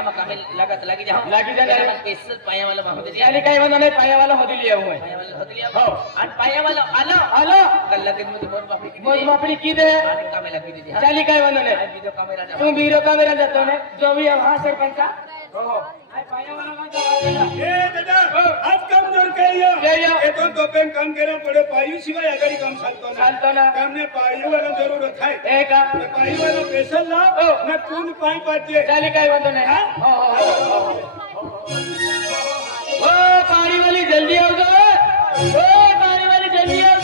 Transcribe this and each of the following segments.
हम कामे लगत लगी जाओ लागी जा नाही स्पेशल पाया वाला बाहु दे आणि काय म्हणा नाही पायावाला होदी लिया हुआ पाया वाला होत लिया हो आणि पाया वाला आलो आलो कल लगे मुझे बहुत बापी की मोज मापड़ी की दे कामे लगी दी चाली काय म्हणा नाही वीडियो कैमरा जा तू वीडियो कैमरा जातो ने जो भी वहां सरपंच हो आई पायावाला मत ए दादा आज काम जर करियो करियो. ए तो दोपेन काम केला पडे पायी शिवाय आगाडी काम चालतो ना. कामने पायी वाला जरूरत आहे ए का पायी वाला स्पेशल ला हो. ना कोण पाय पाहिजे चाली काय म्हणतो नाही हो हो पानी वाली जल्दी आओ ओ पानी वाली जल्दी आओ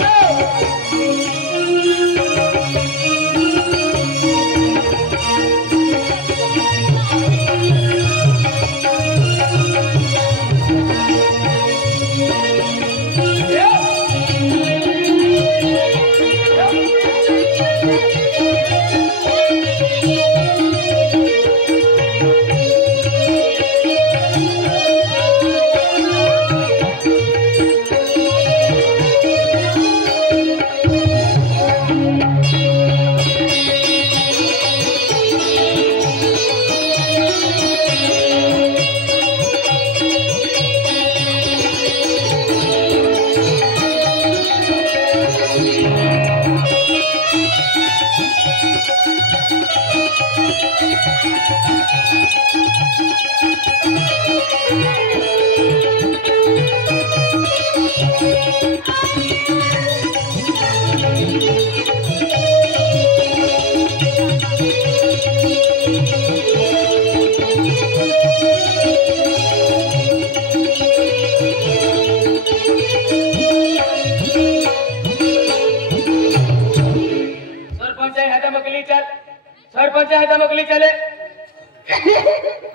सरपंच है मगली चले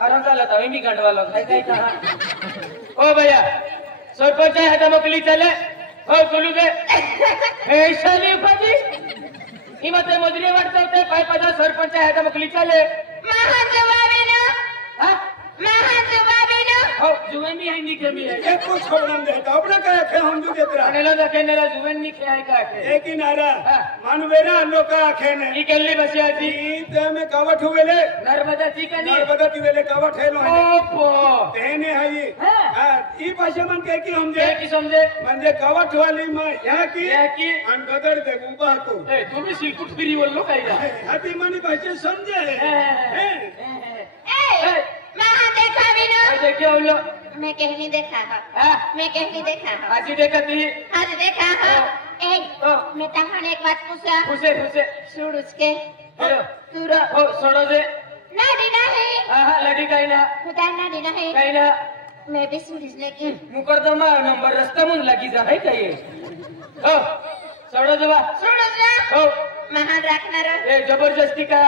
आराम चला था भी गंडवा लोग है कहीं कहा ओ भैया सरपंच है मगली चले ओ सुलू दे ऐसा नहीं पाजी हिम्मत मजरी वाटते होते पाय पदा सरपंच है मगली चले महान जवाबी ना हां महान जवाबी ना ओ जुवेन भी है निके भी है एक कुछ छोड़न दे अपना काय खे हम जो देतरा अनेला दकेनेला जुवेन निके है का के एक ही नारा मानवेरा लोका आखेने ई केली बसिया जी ते में कवट हुवेले नर्मदा जी का नहीं नर्मदा तिवेले कवट हेलो ओपो तेने है हां ई भाषा मन के की ये की समझे म्हणजे कवट वाली मां या की आणि गदड़ दे उबा को ए तुम्ही सिकुट फिरी बोललो काय का हाती मनी भाषा समझे ए महान देखा भी ना देखिए बोलो मैं कहनी देखा हां मैं कहनी देखा आजी देखती आज देखा एक मैं तहन एक बात पूछा खुसे खुसे सुड़ उसके हेलो तूरा ओ छोड़ो दे नाडी नहीं हां लड़ी काय ना खुदा नाडी नहीं काय ना मैं भी सुड़िस लेके मुकदमा नंबर रस्ता मुन लगी जा है काय ओ छोड़ो दे बा सुड़ उसना ओ महान रखना रो ए जबरदस्ती का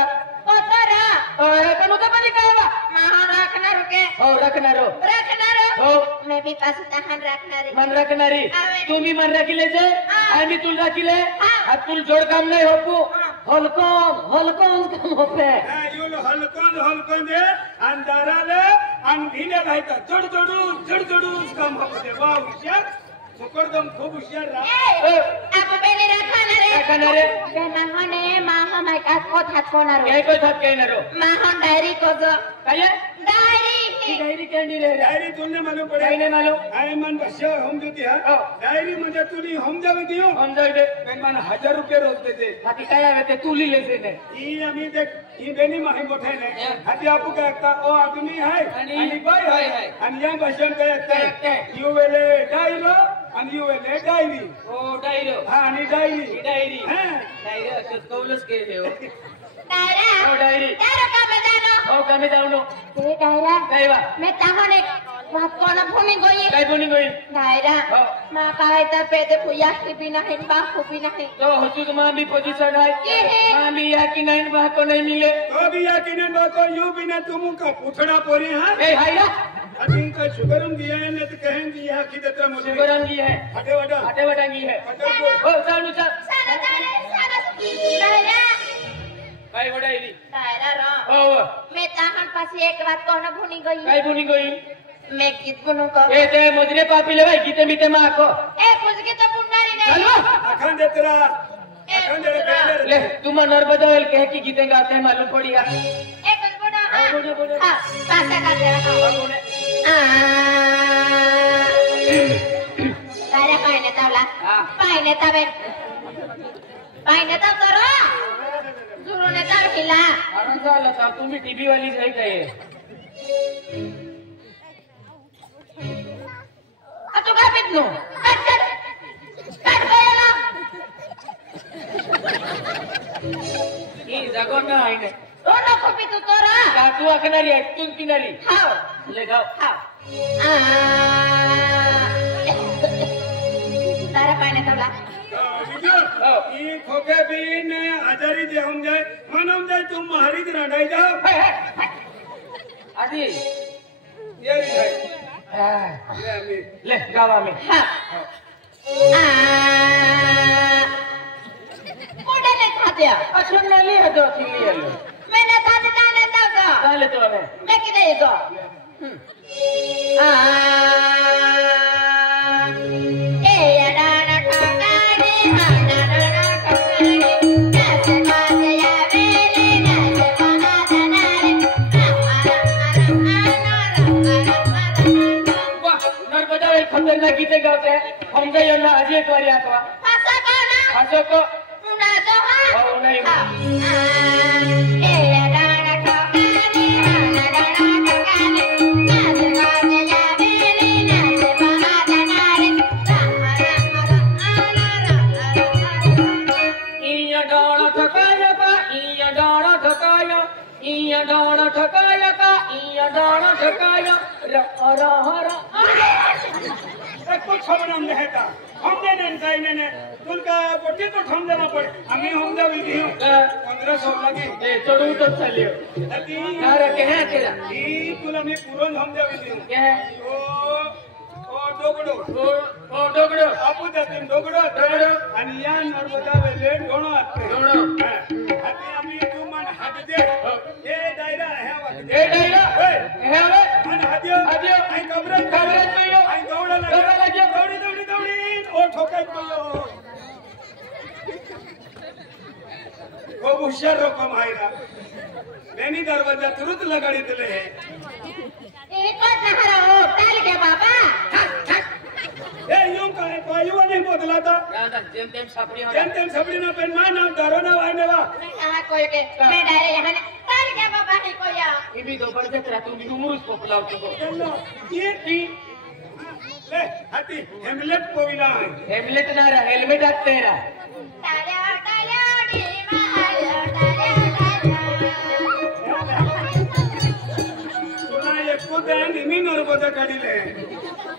कोतरा ए कनु तो बनी का बा महान रखना रुके हो रखना रो हो मैं भी पास तहन रखना रे मन रखणारी आवे. तुम्ही मन राखिले जे आम्ही तुल राखिले हां. तुल जोड काम नाही होपू हलकम हलकम काम होपे युल हलकन दे अंधाराले अन भिले राहता जड जोडू काम होते वाह हुशार मुकरदम खूप हुशार रहा अब पहले रखना रे ते महाने महान एक हात कोना रो काय को थात काय ना रो महान डायरी को जो काय डायरी डायरी केंडी ले डायरी तुलने मालूम पड़े काय नाही मालूम आय मन भाषा हम देती है हो. डायरी म्हणजे तुली हम जावे दियो हम जाऊ दे पण मन 1000 रुपये रोज देते बाकी काय आवे ते तुली लेसे ने ई आम्ही देख ई बेनी माही मोठे ने हाती आपू का एकता ओ आदमी है आणि बाई बाई है है. आणि या भाषण काय काय एकता एकता. यू वेले डायरो आणि यू वेले डायरी ओ डायरो हा आणि डायरी डायरी हां डायरी असं कौलच के हे हो डायरा ओ डायरी डायरा का बजानो हो कमी जाऊ नो ते डायरा काय बा मैं तहन एक बात कोना भूमि गई काय कोणी गोई डायरा हो. मां काय तर पेदे पुयास्ती भी नहीं बापू भी नहीं तो होचू तो मां भी पोजीशन है ये है. मां भी या कि नहीं बा को नहीं मिले तो भी यकीन बाको यू बिना तुम का पूछड़ा पोरी हां ए हाइला अभी का शुगरम दिया है ने तो कहेंगे यहां की देता मुझे शुगरंगी है हटे वडा हटे वटांगी है हटे को ओ चालू चल सारा डायरा काय वडाईली डायरा रो ओ मैं तहन पासी एक बात कोना भूनी गई काय बुनी गोई मैं गीत गुनो को ए ते मजरे पापी ले भाई गीते मीते मां को ए कुछ की तो पुंडारी नहीं चलो अखंड तेरा अखंड तेरा ले तुम नर्मदा वेल कह की गीते गाते हैं मालूम पड़ी यार ए कुछ बुना हाँ, पासा करते रहो। Saya paine tawla. Paine tabe. Paine taw karo. Zuru ne taw khila. अरे झालं का तुम्ही टीव्ही वाली आहे काय Atu kapit no. Kat kat. Kat kaya na. ही जागो ना आहे ना Rono kopi tu tora. का तू अकणारी आहे तू किनारी Hau. ले गाव Hau. Saya paine tawla. ई खोके बीन आजारी जे हम जाए मनम जाए तुम महारीज रंडाई जाओ आधी ये है ले गावा में Hau. Kuda ne thadya. अच्छा नाली है तो थी ले लो Mene thadya tane taw ka. चाले तो हमें मैं किधर ये तो? ये डाना ठोकाने, डाना ठोकाने, नाचे नाचे या वेले, नाचे बहादना रे, वाह नर्मदा वे खतरनाक गीते गाते हैं हम गए ना अजय द्वारी आत्मा पासा काना, आजो को ना जो हाँ, हो नहीं ये डाना ठोकाने, डाना ठोकाने, नाचे नाचे या वेले, नाचे बहादना रे, इया डाना ठकाया का इया डाना ठकाया इया डाना ठकाया का इया डाना ठकाया रा रा रा कुछ खबर हम नहीं था हम दे नहीं कहीं ने तुल का बोटी तो हम देना पड़े हमें हम दे भी दियो 1500 लगे ए चढ़ू तो चलियो अति यार के है तेरा ई तुला मी पुरण हम दे भी दियो के है ओ डोगडो ओ डोगडो आपू जाते डोगडो डोगडो आणि या नर्मदा वेले दोनो आते डोगडो अति आम्ही तू मन हात दे ए दायरा है वाट ए डायला ए है वे मन हादियो हादियो. आई कबरत कबरत पयो. आई दौड़ा दौड़ा लाग्यो. दौड़ी दौड़ी दौड़ी ओ ठोकाय पयो खूप हुशार रकम आहे ना मैंने दरवाजा तुरंत लगाडी दिले है एक और नहरा हो, टाल के बाबा. ए यूं काय पायू नहीं बोदला था राधा जेम तेम सापडी तेम तेम सबड़ी ना पेन मा नाम दारो ना वाने वा मैं कहा कोई के, मैं डायरे यहाँ ने, टाल के बाबा ही कोई आ. इबी दो पर जत्रा तू भी मुरुस को पुलाव तो चलो ये ती ले हाथी हेमलेट कोविला है हेमलेट ना रहा हेलमेट आत तेरा टाल्या टाल्या ढीमा आल्या, टाल्या टाल्या. तुला एक को दे निमी नर्मदा काढिले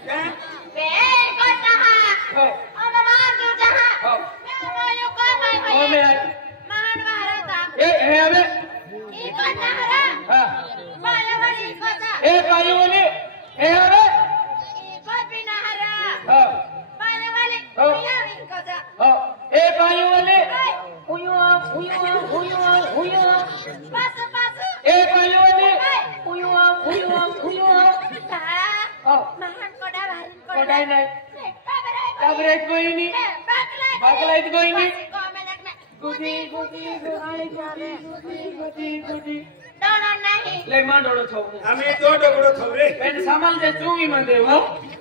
काय वे एक और नहा. हो अब मान तू जहाँ. हो मैं उन्होंने को मैं हो भैया. में आई मान मारा था. ए है वे एक और नहरा. हां माया वाली को था. ए पायू वाली ए वे एक और भी नहरा. हां माया वाली. हो. भैया इनको था. हो ए पायू वाली हुयो पास पास. ए पायू वाली कहा. हो महान कोडा भारी कोडाई नाही काबरे कोई नहीं बाकला बाकलाईत कोई नहीं कॉमेलक में गुदी गुदी गुदी दोनों नहीं. ले मांडोळो छो आम्ही तो डोगडो खवरे पेन सामाल दे चूमी मंदे हो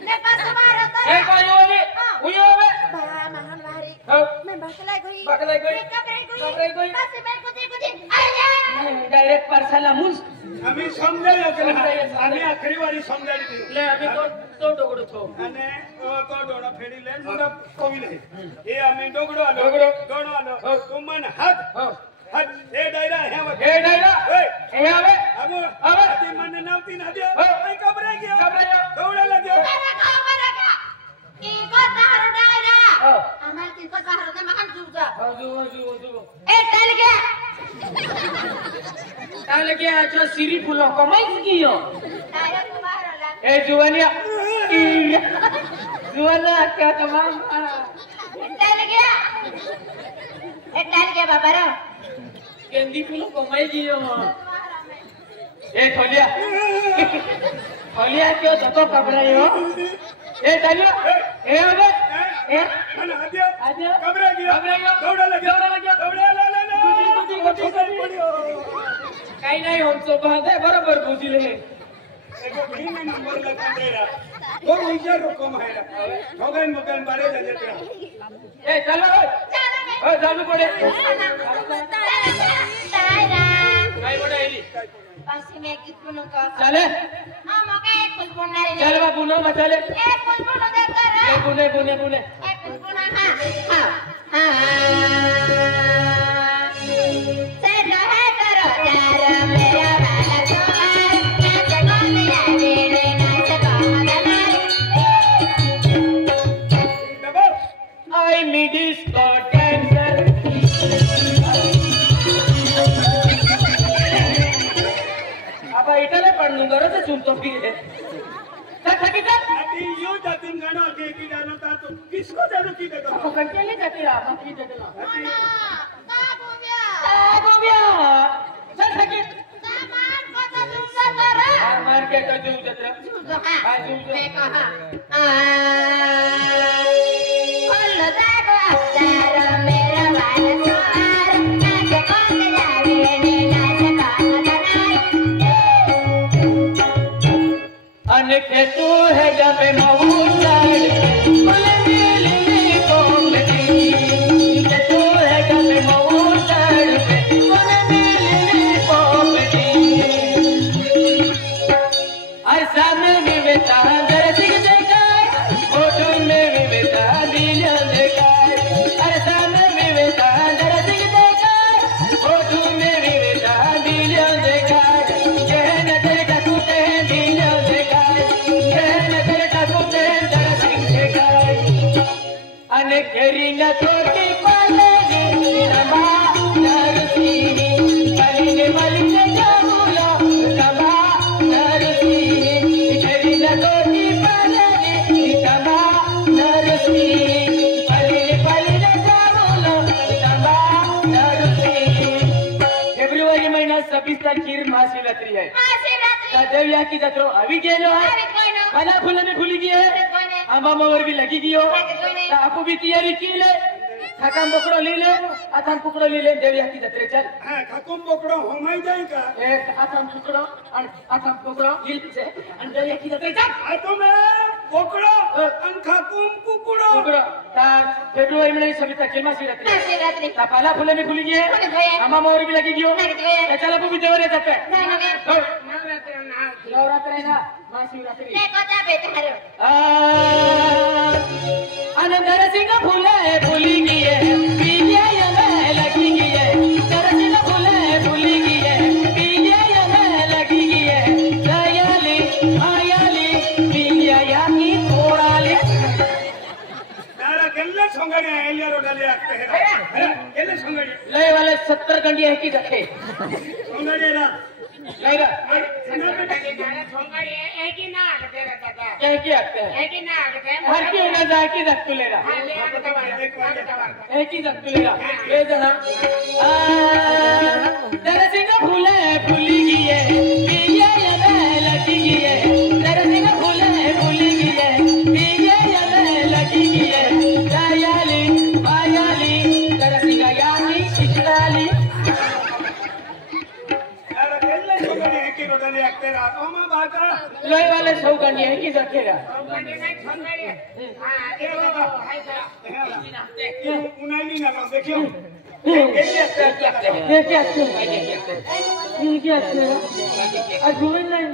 ने पास मारो तो. ए पायू वाली हुयो वे महान भारी. हो मैं बाकला गई. बाकलाई गई. काबरे गई. बस मैं कुदी आया. डायरेक्ट पार्सला मुस आम्ही समजायला आम्ही आखरी वारी समजायला दिली ले अभी तो डोगडो छो અને તો ડોણો ફેડી લે મુડા કોવિલે એ અમે ડોગડો આલો ડોગડો. ડોણો આલો તુમન હાથ हो હાથ એ ડાયરા હે વખત ए डायला એ ए आवे આવો આવે. આતી મને નાવતી ના દે હો. આઈ કબરે ગયો કબરે ગયો. દોડે લાગ્યો मेरा इको नहरो डायरा. हो हमारे इको नहरो ने महान जुजा. हजु ए टल गया. ताले के आचो सिरी फुलो कमाई कियो डायरा तू बाहर ला. ए जुवानिया जुवाना क्या तमाम टल गया. ए टल गया बाबा रो. केंदी फुलो कमाई कियो ए थोलिया थोलिया क्यों तो कबरायो ए तालियो ए आवे ए મને હાથ્યો આદ્યો કબરે ગયો કબરે ગયો. દોડે લાગ્યો દોડે લાગ્યો. દોડે લા લા લા ગુદી, ગુદી, ગુદી, ઠોકાઈ ગુદી. પડ્યો काही नाही होमचो बांधे बरोबर बुझिले एगो तीन नंबर लगा देरा वो उजर रुको मायरा ठोगन मगन बारे जजत्रा ए चलो ओ जानु पडे काय पडायली पासी में कितनो का चले मके कुछ बोलणार चल बाबू ना चले कुछ बोलो दे कर बुने बुने बुने कुछ बोलना हां से रहे करो यार मेरा वाला जोर नाच कौन यारे नाच कौन double I need is God dancer अब इटले पडनु गरज चुनतो फिर थकी जा अभी यू जातिन गाना के की जानो ता तो किसको जानो की देखो तो कंटेले जाते रहा बाकी जाते रहा अभी आ गोबिया चल थकी सामान को तो दूसरा करो मार के तो जू जतरा हां जू मैं कहा खोल दागो अवतार मेरा वाला जोर नाच कौन जावे नाच कौन अनखे तू है जब मऊसाड़ बोले मिलने को मिली तू है जब मऊसाड़ बोले मिलने को मिली ऐसा में विवेता दर्शिक देखाए फोटो में विवेता दिल देखाए ऐसा में विवेता दर्शिक देखाए फोटो में विवेता दिल देखाए यह नजर का कुते दिल खेरी न छोटी पाले रमा नरसी कलिने मलिने जाऊला रमा नरसी खेरी न छोटी पाले रमा नरसी कलिने मलिने जाऊला रमा नरसी फेब्रुवारी महिना 26 तारीख महाशिवरात्रि है देविया की जत्रो अभी गेलो है मला फुलाने फुली की है आंबा मोवर भी लगी गई हो आपू भी तैयारी की ले खाकम बोकड़ो ले ले आथम कुकड़ो ले ले देविया की जत्रे चल हां खाकुम बोकड़ो होमाई जाई का एक आथम कुकड़ो और आथम कुकड़ो गिल से और देविया की जत्रे चल आ तो मैं बोकड़ो अन खाकुम कुकड़ो कुकड़ो ता फेब्रुवारी में सभी तक केमा शिवरात्रि शिवरात्रि ता पाला फुले में खुली गई आंबा मोवर भी लगी गई हो चल आपू भी देवरे जत्रे नवरात्रि ना महाशिवरात्रि ले कोता बेतारो आनंद सिंह फूले फूली की है पीलिया ये लगी की है तरसिंह फूले फूली की है पीलिया ये लगी की है दयाली आयाली पीलिया यानी कोड़ाले नारा केल्ले संगड़े एलिया रोडले आते हैं केल्ले संगड़े लय वाले 70 गंडिया है की रखे संगड़े ना लेगा क्या की आते हैं हर की ना जाए की रख लेगा एक ही रख लेगा ये जना तरसिंह फूले फूली की है पीलिया ये लगी की है तरसिंह फूले फूली की है पीलिया ये लगी की है दयाली आयाली तरसिंह यानी शिशराली नारा केल्ले संगड़े है की रोडले आते हैं ओमा बाका लोई वाले सौ गंडिया है की रखेगा उनाई ना देखियो केल्ले आते हैं ये क्या आज घूमने नहीं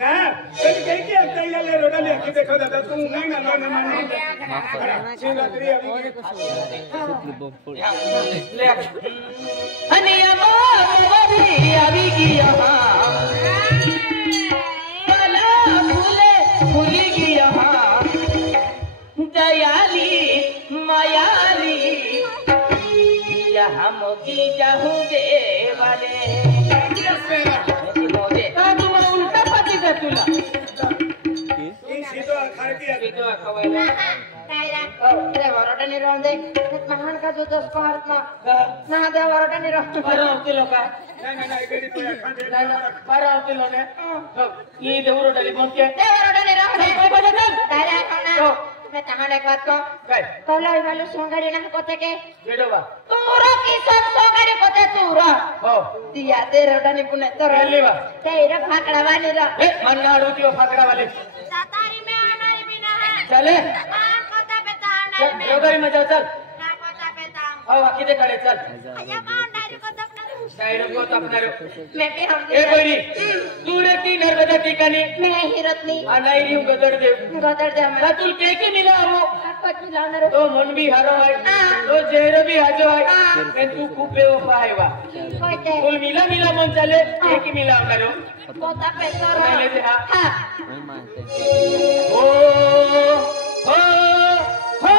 ना कहीं की आते हैं ले रोडले आके देखो दादा तू उनाई ना ना माने शिवरात्रि अभी ले हनिया मोरी अभी की यहाँ पला फूले फूली की यहाँ दयाली मायाली यहाँ मोगी जाऊंगे वाले तुम उल्टा पति का तुला सीधो खारती itu kawaila Kaira, ada waroda ni ronde. Mahan ka jodos ko harap na. Nah ada waroda ni ronde. para utilo ka ना इकडे तो एखादे para utilo ne ye deuro dali bonke Ada waroda ni ronde. bye bye Kaira kona. मैं तहां एक बात को काय कौला वालो सोंगारी ना कोते के जेडोबा तूरो की सब सोंगारी कोते तूरो हो दिया दे रोडानी पुणे तो रेलेवा तेरा फाकड़ा वाली रो ए मन्नाडू त्यो फाकड़ा वाले सातारी में आनारी बिना है चले हां कोता पे तानारी में जोगारी में जाओ चल ना कोता पे ताम आओ आखी दे खड़े चल अया बाउंड्री को तपना साइड को तपनारो मैं भी हम ए बरी तू रहती नर्मदा ठिकाणी मैं ही रत्नी नाही रिव गदड़ देव गोदर दे हमरा तुल के के मिला हो आपको खिलाना तो मन भी हारो है तो चेहरा भी हाजो है पण तू खूप बेवफा आहे वा कोते तुल मिला मिला मन चाले एक मिला करो कोता पे तो पहले से हां हां ओ हो हो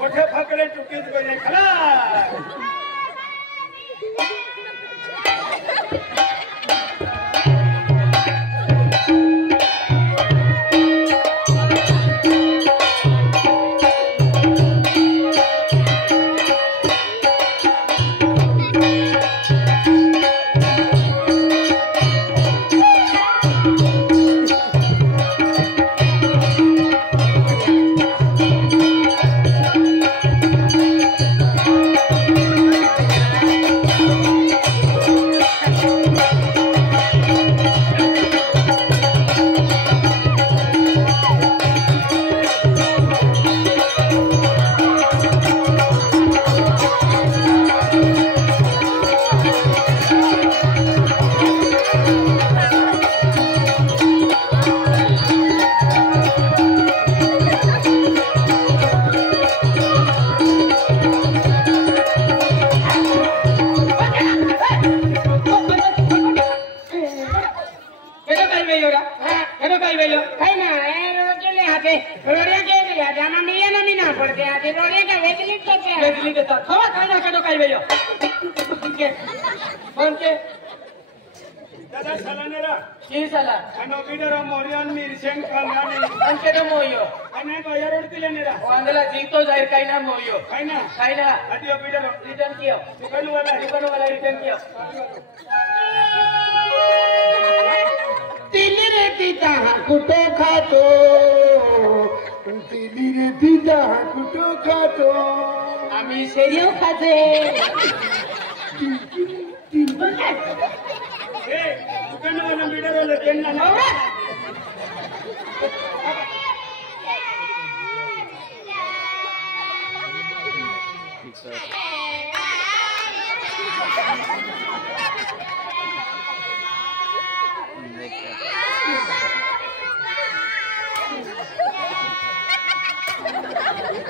मोठे फाकडे चुकीत गए खला दादा सलानेरा की साला अनो बिडर मोरियन मिरसेंग कानानी अंके तो मोयो अने बायर उडतिलेनेरा वांदला जीतो जाहिर काही ना मोयो काय ना काही ना अदियो बिडर रिटर्न कियो दुकान वाला रिटर्न कियो तिली रे पिता कुठे खातो तिली रे पिता कुठे खातो आम्ही शेरियो खाते ए दुकान वाला बिडर वाला केन्ना ना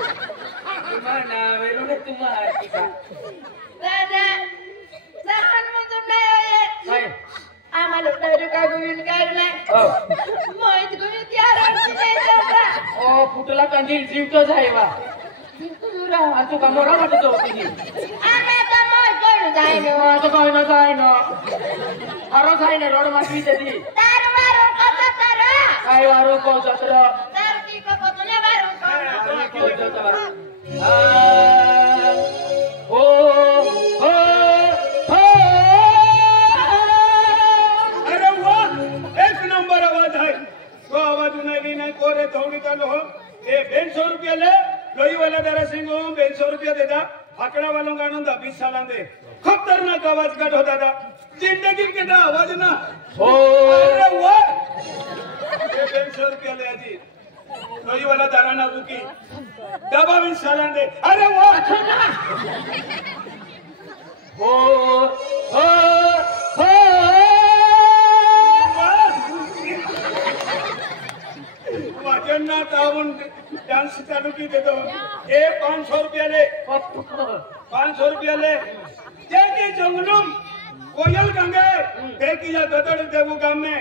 तुम्हारा वेरुने तुम्हारा किसा दादा सहन मुझे नहीं होये काय आम्हाला तरी का गुण काढला हो मोहित गुण त्याला नाही जाता ओ फुटला कंदील जीवतो जायवा तुरा आ तू का मोरा वाटतो तुझी आम्ही आता मोहित कोण जायनो आता काय ना काय ना अरे काय ना रोड मासवी देती तार मारो कसा तारा काय वारो को जत्रा तार की को कोतने मारो को जत्रा ओ हो हो अरे वाह एक नंबर आवाज है तो आवाज नहीं कोरे थोड़ी चालू हो ए 150 रुपया ले लोई वाला दरा सिंह 150 रुपया देता फाकड़ा वालों का आनंद 20 साल दे खतरनाक आवाज कट होता था जिंदगी के ना आवाज ना हो अरे वाह ये 150 रुपया ले आजी लोई वाला दरा ना बुकी दबा 20 साल दे अरे वाह हो हो हो वजन तावन डांस चालू की देतो ए 500 रुपया ले 500 रुपया ले जेकी जंगलम कोयल गंगे देखी या गदड़ देवू गांव में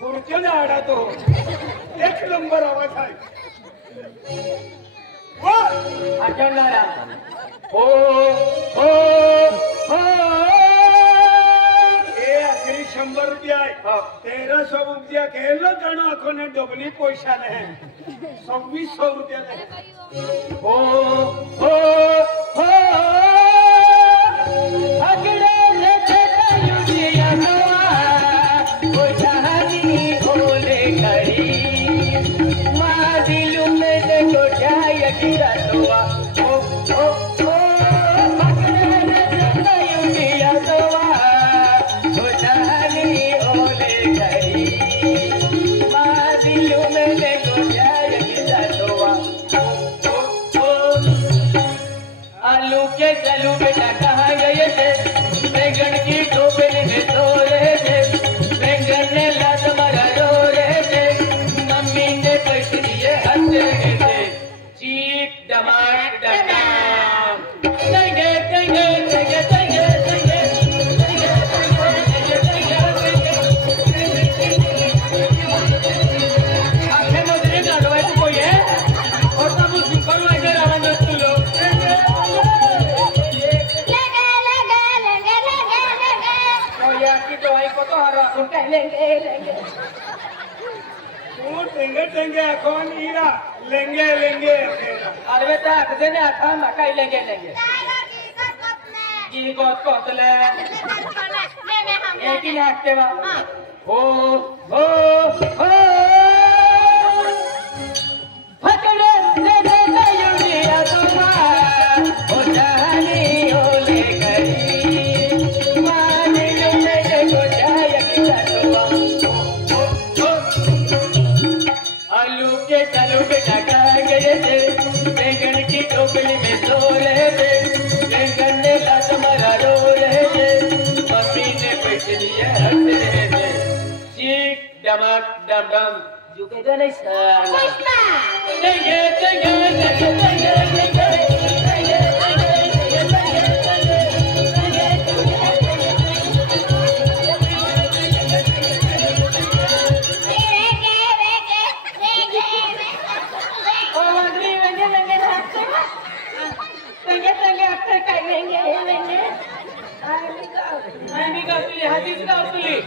खुर्चे ना आड़ा तो एक नंबर आवाज है वो अचंडारा हो हो हो ए आखिरी 100 रुपया है 1300 रुपया खेल लो जानो आंखों ने डबली पैसा ले 2600 रुपया ले हो हो हो की जातोवा ओ ओ ओ पकड़े जंगयुटिया तोवा उठानी ओले गई दिलू में गोजाय की जातोवा ओ आलू के चलू बेटा कहाँ गए थे बैंगन की टोपली में सो रहे थे बैंगन ने लात मारा रो रहे थे मम्मी ने पैसे दिए हंस रहे थे चीक डमाक डमाक तंगे तंगे तंगे तंगे तंगे आखे मधुरे गाडवाय तू कोई है और तब सुकर वाजे रावण तू लो तो आई को तो हरा उनका लेंगे तू टेंगे टेंगे कौन हीरा लेंगे लेंगे अरे बेटा कदे ने आता मकाई लेंगे की गोत कोतले एक ही नाचते वा ओ ओ ओ फकड़े दे दे युड़िया तुमा ओ जानी ओले गई आलू के चालू बेटा कहाँ गए थे बैंगन की टोकरी में सो रहे थे बैंगन ने लात मारा रो रहे थे मम्मी ने पैसे दिए हंस रहे थे चीक डमक डम डम झुके तो नहीं साला देंगे देंगे देंगे देंगे देंगे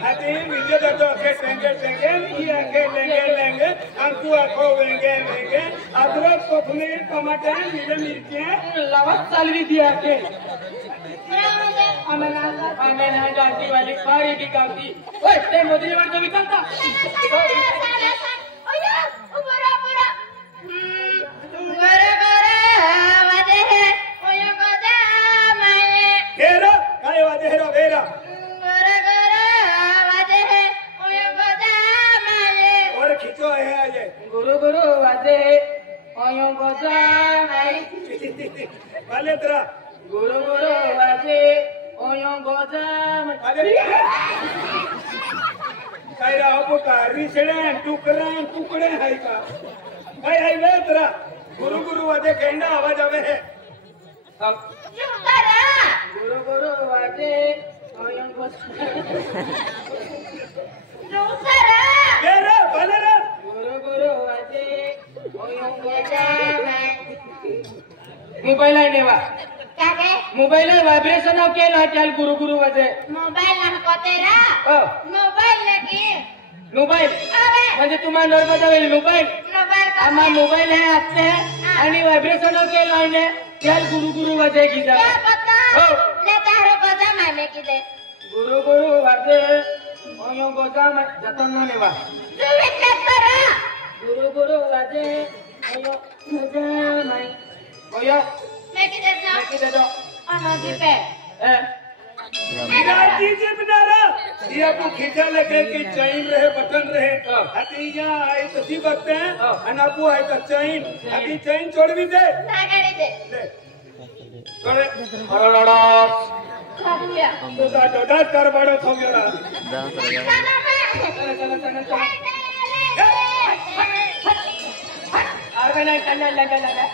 Hati video dato ke tenge tenge iya ke lenge anku akho lenge adrak kothmir tomato mile mirche लवत Salvi दिया के अमेना गांधी वाली सारी की गांधी ओए ते मोदी वर तो विकलता Vera काय वादे हेरा वेरा और खिचो है आजे गुरु गुरु वाजे ओयो गोजा नहीं वाले तेरा गुरु गुरु वाजे ओयो गोजा अरे काय रा अब कारी सेड़े टुकड़े है का भाई है वे तेरा गुरु गुरु वादे कहना आवाज आवे है गुरु गुरु वाजे ओयो गोजा वेरा वाले रा गुरु गुरु वाजे ओयो गोजा मोबाइल आहे नेवा मोबाइल वाइब्रेशन के लाचाल गुरु गुरु वाजे मोबाइल म्हणजे तुम्हाला नॉर्मल जावेल मोबाइल आम्हा मोबाइल है आते आणि वाइब्रेशन के लाने त्याल गुरु गुरु वाजे की जा हो गुरु गुरु वाजे ओयो गोजा में जतन ना नेवा गुरु गुरु वाजे ओयो गोजा में ओयो मैं दे दो जी बनारा ये आपको खींचा लगे कि चैन रहे बटन रहे हती यहाँ आए तो जी बकते हैं अनापू आए तो चैन हती चैन छोड़ भी दे ले छोड़े तो डोडा कर बड़ो थो गया अरे नहीं करने लगा